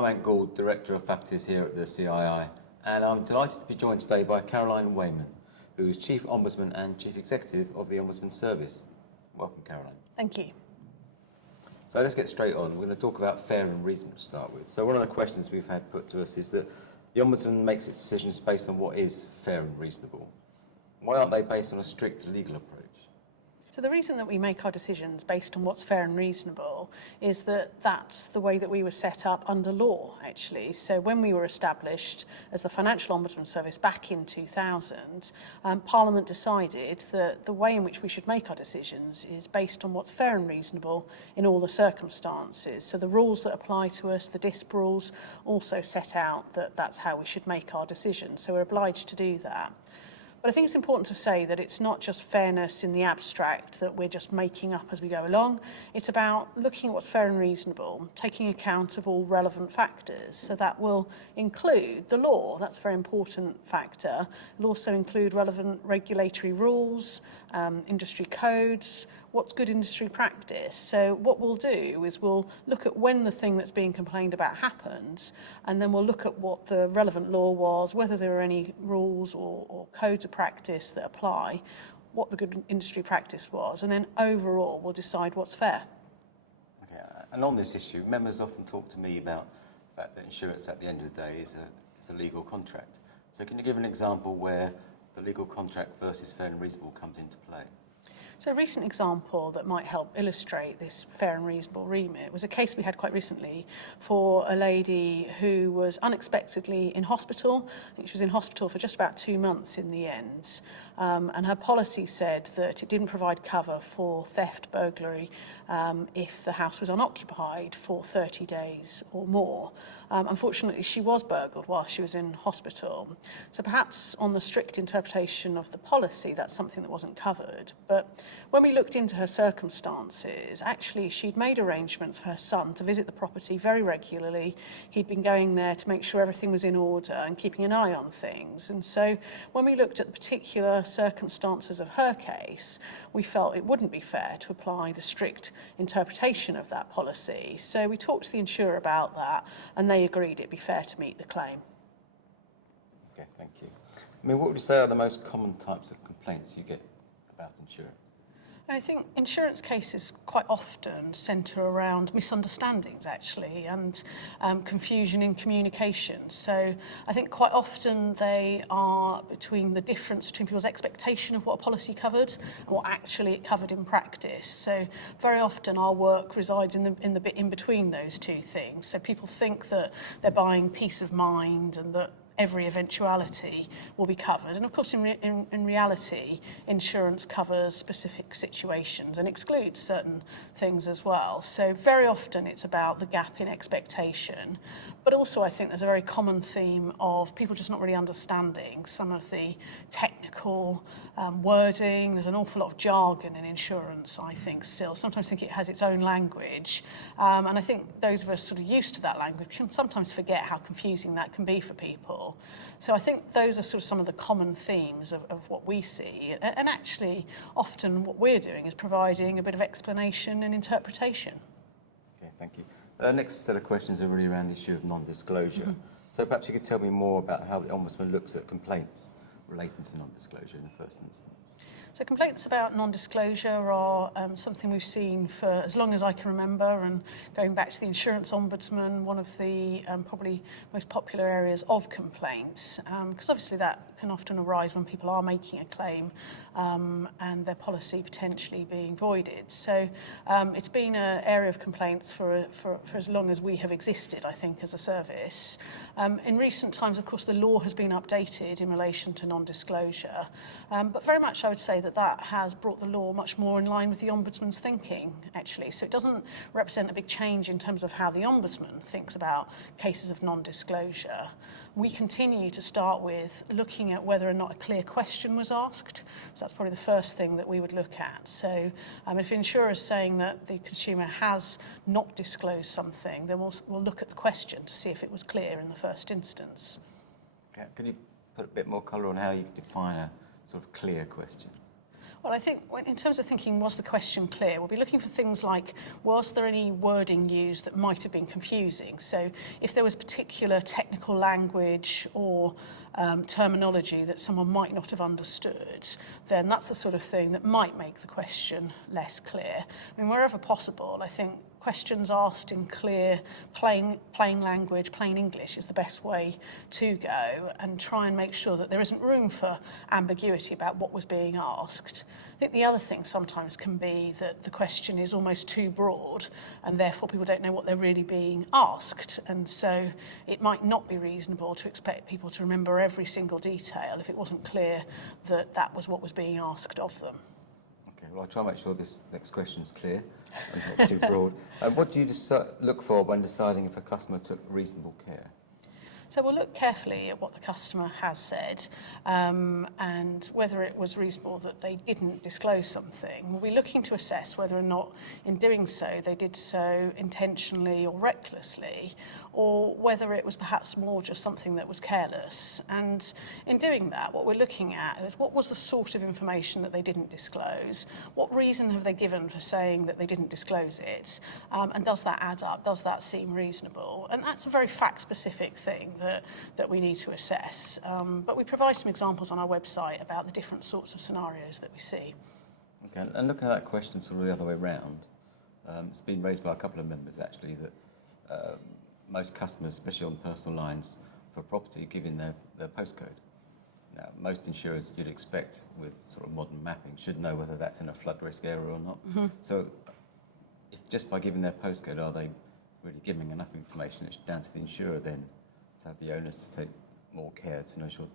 I'm Ant Gould, Director of Faculties here at the CII, and I'm delighted to be joined today by Caroline Wayman, who is Chief Ombudsman and Chief Executive of the Ombudsman Service. Welcome, Caroline. Thank you. So let's get straight on. We're going to talk about fair and reasonable to start with. So one of the questions we've had put to us is that the Ombudsman makes its decisions based on what is fair and reasonable. Why aren't they based on a strict legal approach? So the reason that we make our decisions based on what's fair and reasonable is that that's the way that we were set up under law, actually. So when we were established as the Financial Ombudsman Service back in 2000, Parliament decided that the way in which we should make our decisions is based on what's fair and reasonable in all the circumstances. So the rules that apply to us, the DISP rules, also set out that that's how we should make our decisions. So we're obliged to do that. But I think it's important to say that it's not just fairness in the abstract that we're just making up as we go along. It's about looking at what's fair and reasonable, taking account of all relevant factors. So that will include the law. That's a very important factor. It'll also include relevant regulatory rules, industry codes, what's good industry practice. So what we'll do is we'll look at when the thing that's being complained about happened, and then we'll look at what the relevant law was, whether there are any rules or codes of practice that apply, what the good industry practice was, and then overall we'll decide what's fair. Okay, and on this issue, members often talk to me about the fact that insurance at the end of the day is a legal contract. So can you give an example where the legal contract versus fair and reasonable comes into play? So a recent example that might help illustrate this fair and reasonable remit was a case we had quite recently for a lady who was unexpectedly in hospital. I think she was in hospital for just about 2 months in the end. And her policy said that it didn't provide cover for theft, burglary, if the house was unoccupied for 30 days or more. Unfortunately, she was burgled while she was in hospital. So perhaps on the strict interpretation of the policy, that's something that wasn't covered. But when we looked into her circumstances, actually she'd made arrangements for her son to visit the property very regularly. He'd been going there to make sure everything was in order and keeping an eye on things. And so when we looked at the particular circumstances of her case, we felt it wouldn't be fair to apply the strict interpretation of that policy. So we talked to the insurer about that, and they agreed it'd be fair to meet the claim. Okay, thank you. I mean, what would you say are the most common types of complaints you get about insurance? I think insurance cases quite often centre around misunderstandings, actually, and confusion in communication. So I think quite often they are between the difference between people's expectation of what a policy covered and what actually it covered in practice. So very often our work resides in the bit in between those two things. So people think that they're buying peace of mind and that every eventuality will be covered. And of course, in reality, insurance covers specific situations and excludes certain things as well. So very often it's about the gap in expectation. But also I think there's a very common theme of people just not really understanding some of the technical wording. There's an awful lot of jargon in insurance, I think, still. Sometimes I think it has its own language. And I think those of us sort of used to that language can sometimes forget how confusing that can be for people. So I think those are sort of some of the common themes of what we see. And actually, often what we're doing is providing a bit of explanation and interpretation. Okay, thank you. The next set of questions are really around the issue of non-disclosure. So perhaps you could tell me more about how the Ombudsman looks at complaints relating to non-disclosure in the first instance. So complaints about non-disclosure are something we've seen for as long as I can remember, and going back to the Insurance Ombudsman, one of the probably most popular areas of complaints, because obviously that can often arise when people are making a claim and their policy potentially being voided. So it's been an area of complaints for as long as we have existed, I think, as a service. In recent times, of course, the law has been updated in relation to non-disclosure, but very much I would say that has brought the law much more in line with the Ombudsman's thinking, actually. So it doesn't represent a big change in terms of how the Ombudsman thinks about cases of non-disclosure. We continue to start with looking at whether or not a clear question was asked. So that's probably the first thing that we would look at. So if an insurer is saying that the consumer has not disclosed something, then we'll look at the question to see if it was clear in the first instance. Okay. Can you put a bit more colour on how you define a sort of clear question? Well, I think in terms of thinking, was the question clear? We'll be looking for things like, was there any wording used that might have been confusing? So if there was particular technical language or terminology that someone might not have understood, then that's the sort of thing that might make the question less clear. I mean, wherever possible, I think questions asked in clear, plain language, plain English is the best way to go, and try and make sure that there isn't room for ambiguity about what was being asked. I think the other thing sometimes can be that the question is almost too broad, and therefore people don't know what they're really being asked, and so it might not be reasonable to expect people to remember every single detail if it wasn't clear that that was what was being asked of them. Okay, well, I'll try and make sure this next question is clear and not too broad. What do you look for when deciding if a customer took reasonable care? So we'll look carefully at what the customer has said and whether it was reasonable that they didn't disclose something. We'll be looking to assess whether or not in doing so they did so intentionally or recklessly, or whether it was perhaps more just something that was careless. And in doing that, what we're looking at is what was the sort of information that they didn't disclose, what reason have they given for saying that they didn't disclose it, and does that add up, does that seem reasonable? And that's a very fact-specific thing that we need to assess. But we provide some examples on our website about the different sorts of scenarios that we see. Okay, and looking at that question sort of the other way round, it's been raised by a couple of members actually that most customers, especially on personal lines for property, give in their postcode. Now, most insurers you'd expect with sort of modern mapping should know whether that's in a flood risk area or not. Mm-hmm. So if just by giving their postcode, are they really giving enough information? It's down to the insurer then to have the owners to take more care to make sure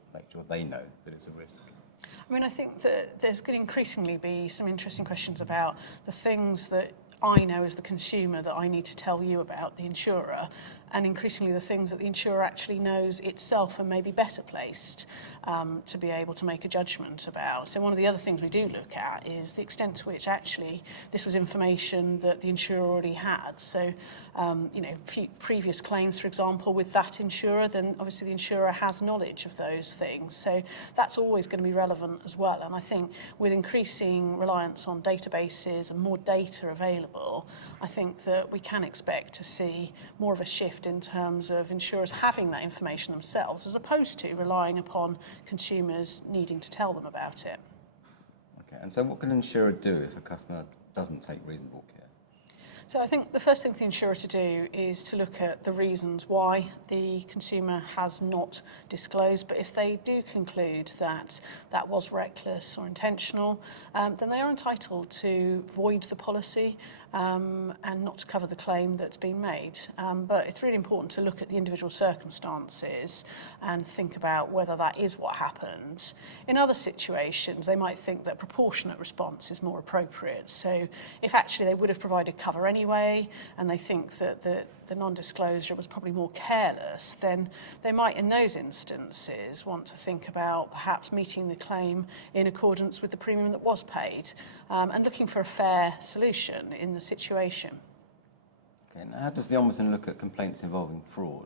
they know that it's a risk. I mean, I think that there's going to increasingly be some interesting questions about the things that I know as the consumer that I need to tell you about, the insurer, and increasingly the things that the insurer actually knows itself and may be better placed to be able to make a judgment about. So one of the other things we do look at is the extent to which actually this was information that the insurer already had. So, previous claims, for example, with that insurer, then obviously the insurer has knowledge of those things. So that's always going to be relevant as well. And I think with increasing reliance on databases and more data available, I think that we can expect to see more of a shift in terms of insurers having that information themselves, as opposed to relying upon consumers needing to tell them about it. Okay, and so what can an insurer do if a customer doesn't take reasonable care? So I think the first thing for the insurer to do is to look at the reasons why the consumer has not disclosed. But if they do conclude that that was reckless or intentional, then they are entitled to void the policy and not to cover the claim that's been made. But it's really important to look at the individual circumstances and think about whether that is what happened. In other situations, they might think that proportionate response is more appropriate. So if actually they would have provided cover anyway, and they think that the non-disclosure was probably more careless, then they might in those instances want to think about perhaps meeting the claim in accordance with the premium that was paid and looking for a fair solution in the situation. Okay, now how does the Ombudsman look at complaints involving fraud?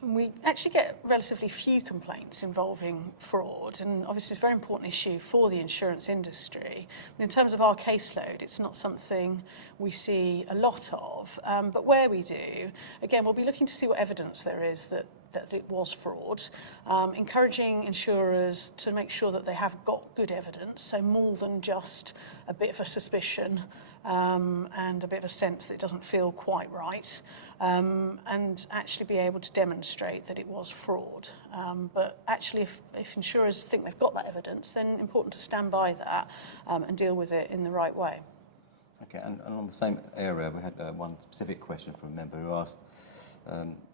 And we actually get relatively few complaints involving fraud, and obviously it's a very important issue for the insurance industry. In terms of our caseload, it's not something we see a lot of, but where we do, again, we'll be looking to see what evidence there is that it was fraud, encouraging insurers to make sure that they have got good evidence, so more than just a bit of a suspicion and a bit of a sense that it doesn't feel quite right, and actually be able to demonstrate that it was fraud. But actually, if insurers think they've got that evidence, then important to stand by that and deal with it in the right way. Okay, and on the same area, we had one specific question from a member who asked,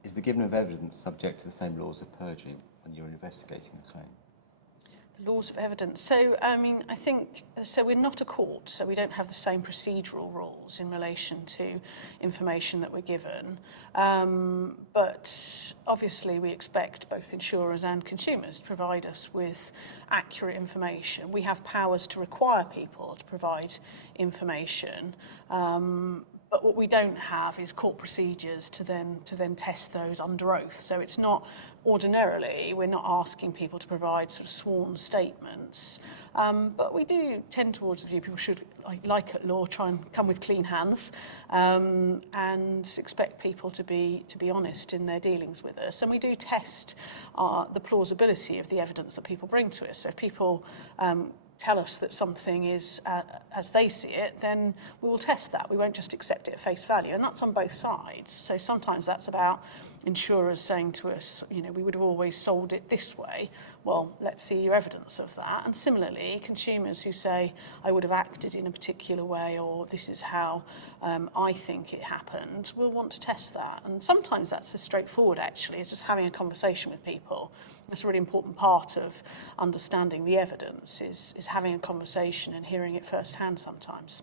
is the giving of evidence subject to the same laws of perjury when you're investigating a claim? The laws of evidence. So, I mean, I think, so we're not a court, so we don't have the same procedural rules in relation to information that we're given. But obviously we expect both insurers and consumers to provide us with accurate information. We have powers to require people to provide information. But what we don't have is court procedures to then test those under oath. So it's not ordinarily, we're not asking people to provide sort of sworn statements. But we do tend towards the view people should, like at law, try and come with clean hands and expect people to be honest in their dealings with us. And we do test the plausibility of the evidence that people bring to us. So if people tell us that something is as they see it, then we will test that. We won't just accept it at face value, and that's on both sides. So sometimes that's about insurers saying to us, you know, we would have always sold it this way. Well, let's see your evidence of that. And similarly, consumers who say, I would have acted in a particular way, or this is how I think it happened, will want to test that. And sometimes that's as straightforward, actually, as just having a conversation with people. That's a really important part of understanding the evidence, is having a conversation and hearing it firsthand sometimes.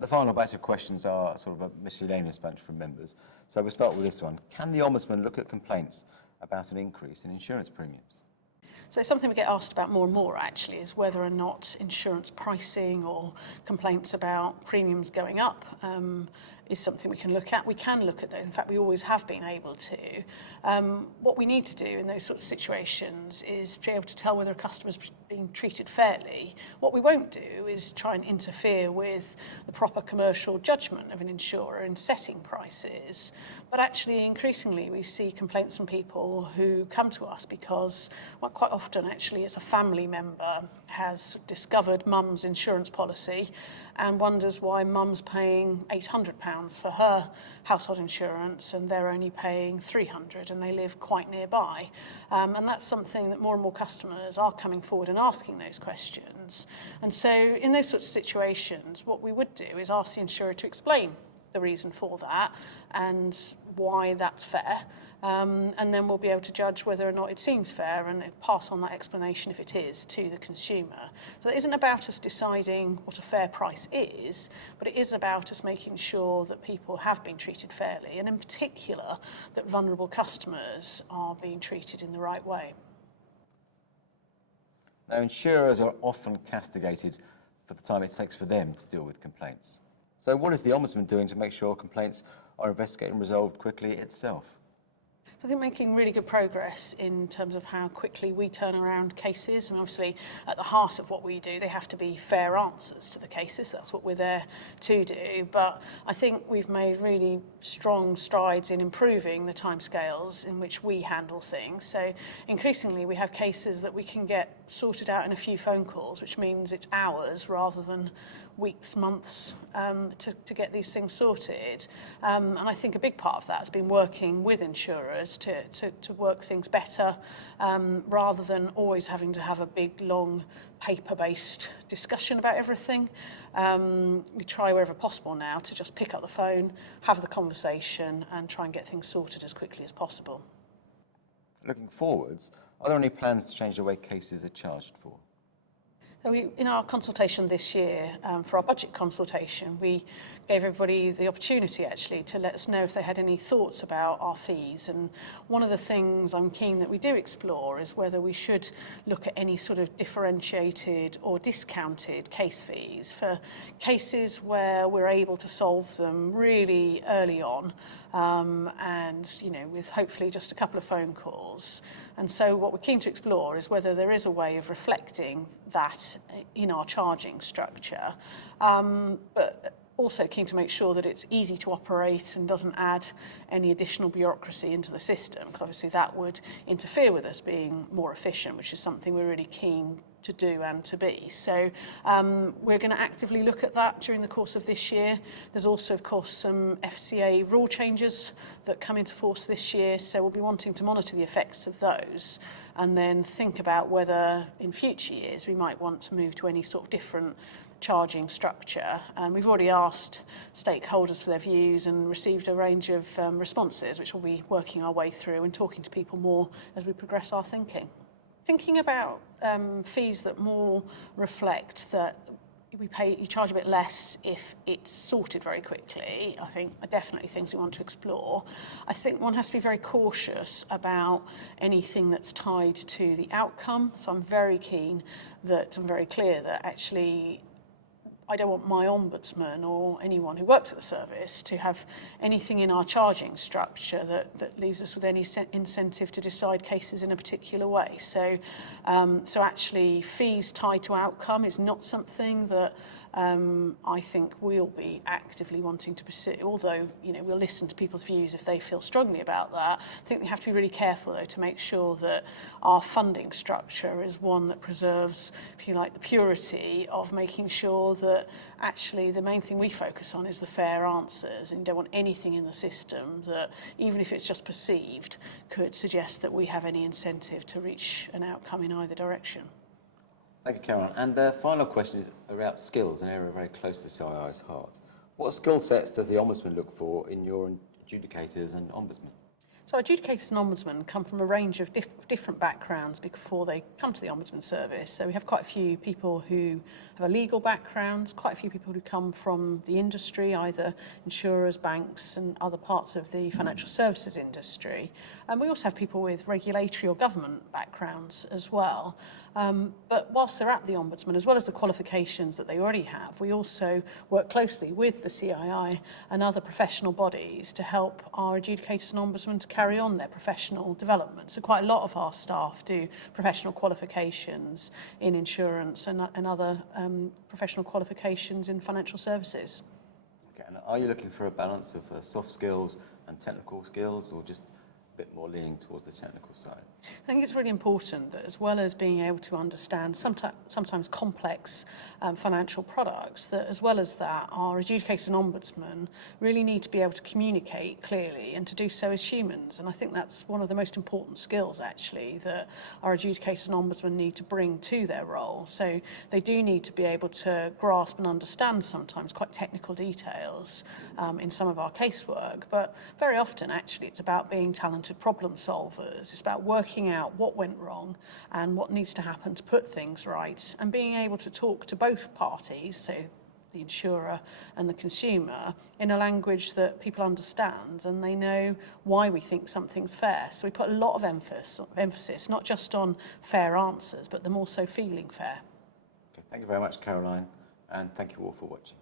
The final batch of questions are sort of a miscellaneous bunch from members. So we'll start with this one. Can the Ombudsman look at complaints about an increase in insurance premiums? So something we get asked about more and more, actually, is whether or not insurance pricing or complaints about premiums going up is something we can look at. We can look at those. In fact, we always have been able to. What we need to do in those sorts of situations is be able to tell whether a customer's being treated fairly. What we won't do is try and interfere with the proper commercial judgment of an insurer in setting prices. But actually, increasingly, we see complaints from people who come to us because, well, quite often, actually, it's a family member has discovered mum's insurance policy and wonders why mum's paying £800 for her household insurance and they're only paying £300 and they live quite nearby. And that's something that more and more customers are coming forward and asking those questions. And so in those sorts of situations, what we would do is ask the insurer to explain the reason for that and why that's fair. And then we'll be able to judge whether or not it seems fair and pass on that explanation, if it is, to the consumer. So it isn't about us deciding what a fair price is, but it is about us making sure that people have been treated fairly, and in particular, that vulnerable customers are being treated in the right way. Now, insurers are often castigated for the time it takes for them to deal with complaints. So what is the Ombudsman doing to make sure complaints are investigated and resolved quickly itself? So I think making really good progress in terms of how quickly we turn around cases. And obviously, at the heart of what we do, they have to be fair answers to the cases. That's what we're there to do. But I think we've made really strong strides in improving the timescales in which we handle things. So increasingly, we have cases that we can get sorted out in a few phone calls, which means it's hours rather than weeks, months to get these things sorted. And I think a big part of that has been working with insurers to work things better rather than always having to have a big, long, paper-based discussion about everything. We try wherever possible now to just pick up the phone, have the conversation and try and get things sorted as quickly as possible. Looking forwards, are there any plans to change the way cases are charged for? So in our consultation this year, for our budget consultation, we gave everybody the opportunity actually to let us know if they had any thoughts about our fees. And one of the things I'm keen that we do explore is whether we should look at any sort of differentiated or discounted case fees for cases where we're able to solve them really early on. And, you know, with hopefully just a couple of phone calls. And so what we're keen to explore is whether there is a way of reflecting that in our charging structure, but also keen to make sure that it's easy to operate and doesn't add any additional bureaucracy into the system, because obviously that would interfere with us being more efficient, which is something we're really keen to do and to be. So we're going to actively look at that during the course of this year. There's also, of course, some FCA rule changes that come into force this year, so we'll be wanting to monitor the effects of those and then think about whether in future years we might want to move to any sort of different charging structure. And we've already asked stakeholders for their views and received a range of responses, which we'll be working our way through and talking to people more as we progress our thinking. Thinking about fees that more reflect that you charge a bit less if it's sorted very quickly, I think are definitely things we want to explore. I think one has to be very cautious about anything that's tied to the outcome. So I'm very keen that I'm very clear that actually I don't want my ombudsman or anyone who works at the service to have anything in our charging structure that leaves us with any incentive to decide cases in a particular way. So, so actually fees tied to outcome is not something that I think we'll be actively wanting to pursue, although, you know, we'll listen to people's views if they feel strongly about that. I think we have to be really careful, though, to make sure that our funding structure is one that preserves, if you like, the purity of making sure that actually the main thing we focus on is the fair answers, and you don't want anything in the system that, even if it's just perceived, could suggest that we have any incentive to reach an outcome in either direction. Thank you, Caroline. And the final question is about skills, an area very close to CII's heart. What skill sets does the Ombudsman look for in your adjudicators and ombudsmen? So adjudicators and ombudsmen come from a range of different backgrounds before they come to the Ombudsman Service. So we have quite a few people who have a legal background, quite a few people who come from the industry, either insurers, banks and other parts of the financial services industry. And we also have people with regulatory or government backgrounds as well. But whilst they're at the Ombudsman, as well as the qualifications that they already have, we also work closely with the CII and other professional bodies to help our adjudicators and ombudsmen to carry on their professional development. So quite a lot of our staff do professional qualifications in insurance and other professional qualifications in financial services. Okay, and are you looking for a balance of soft skills and technical skills, or just a bit more leaning towards the technical side? I think it's really important that, as well as being able to understand sometimes complex financial products, that as well as that, our adjudicators and ombudsmen really need to be able to communicate clearly and to do so as humans. And I think that's one of the most important skills, actually, that our adjudicators and ombudsmen need to bring to their role. So they do need to be able to grasp and understand sometimes quite technical details in some of our casework. But very often, actually, it's about being talented problem solvers. It's about working out what went wrong and what needs to happen to put things right, and being able to talk to both parties, so the insurer and the consumer, in a language that people understand and they know why we think something's fair. So we put a lot of emphasis not just on fair answers, but them also feeling fair. Okay, thank you very much, Caroline, and thank you all for watching.